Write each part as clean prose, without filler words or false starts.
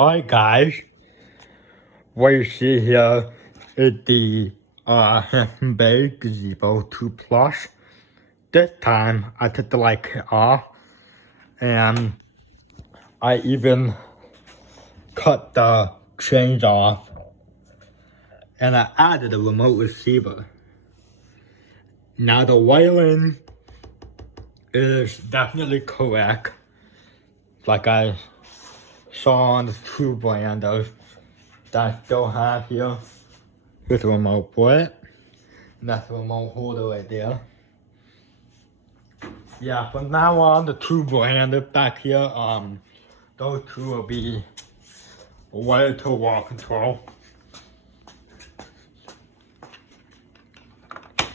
Alright guys, what you see here is the Hampton gazebo 2 Plus. This time I took the light kit off and I even cut the chains off and I added a remote receiver. Now the wiring is definitely correct, like I saw on the two brandos that I still have here. Here's the remote for it, and that's the remote holder right there. Yeah, from now on, the two brandos back here, those two will be wired to wall control.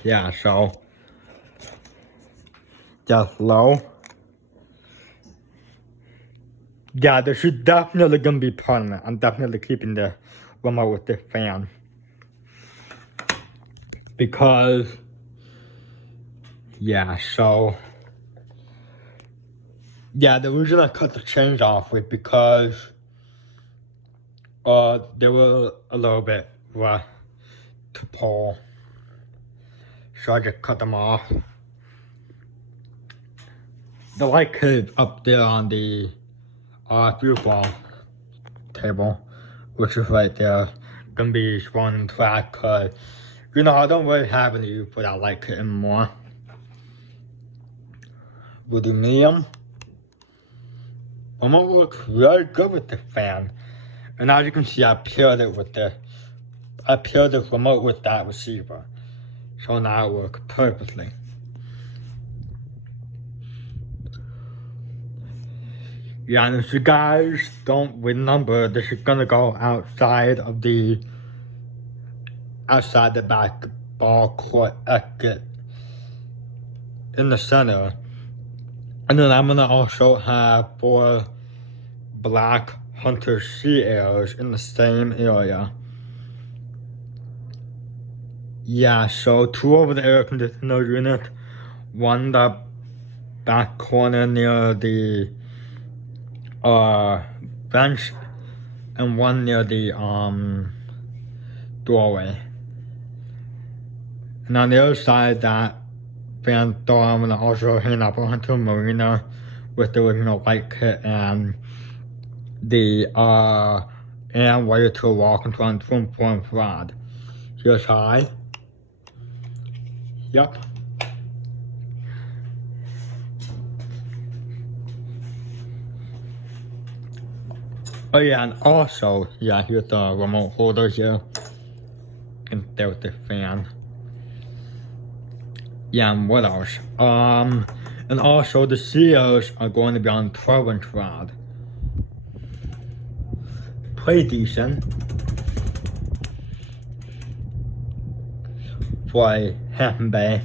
Yeah, so just low. Yeah, this is definitely gonna be permanent. I'm definitely keeping the remote with this fan. Because, yeah, so, yeah, the reason I cut the chains off was because they were a little bit rough to pull. So I just cut them off. The light kit up there on the fuel ball table, which is right there, gonna be running track, cause you know I don't really have any use for that light kit anymore. With the medium, remote works really good with the fan, and as you can see, I paired the remote with that receiver, so now it works perfectly. Yeah, and if you guys don't remember, this is gonna go outside the basketball court exit in the center. And then I'm gonna also have 4 black Hunter Sea Airs in the same area. Yeah, so 2 over the air conditioner unit, 1 the back corner near the bench, and 1 near the doorway. And on the other side, that fan door, I'm gonna also hang up a Hunter Marina with the original light kit and the and wire to a wall control and twin point rod. Here's high. Yep. Oh yeah, and also, yeah, here's the remote holder here. And there's the fan. Yeah, and what else? And also the seals are going to be on 12-inch rod. Pretty decent for a Hampton Bay.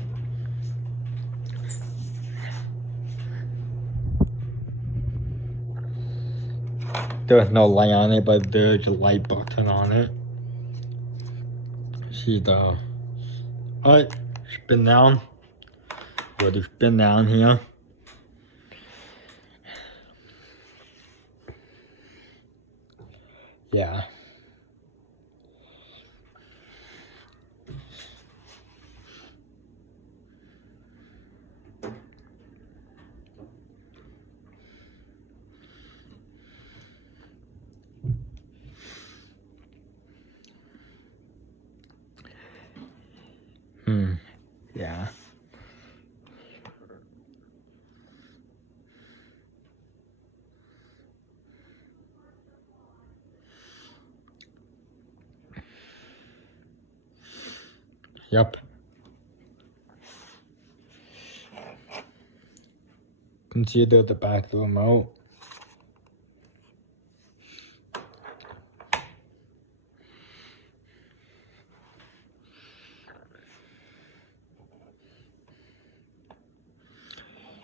There's no light on it, but there's a light button on it. See the, alright, spin down. Where to spin down here. Yeah. Yeah. Yep. Consider the back of the remote.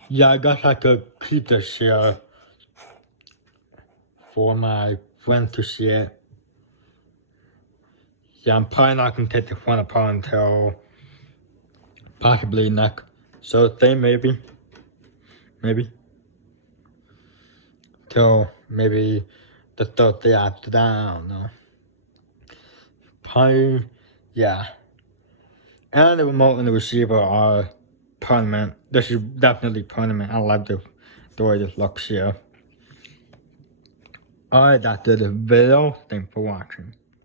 Yeah, I guess I could keep this here for my friends to see it. Yeah, I'm probably not gonna take the front apart until possibly next Thursday, maybe. Till maybe the stuff they after that, I don't know. Probably, yeah. And the remote and the receiver are permanent. This is definitely permanent. I love the way this looks here. Alright, that's the video. Thanks for watching.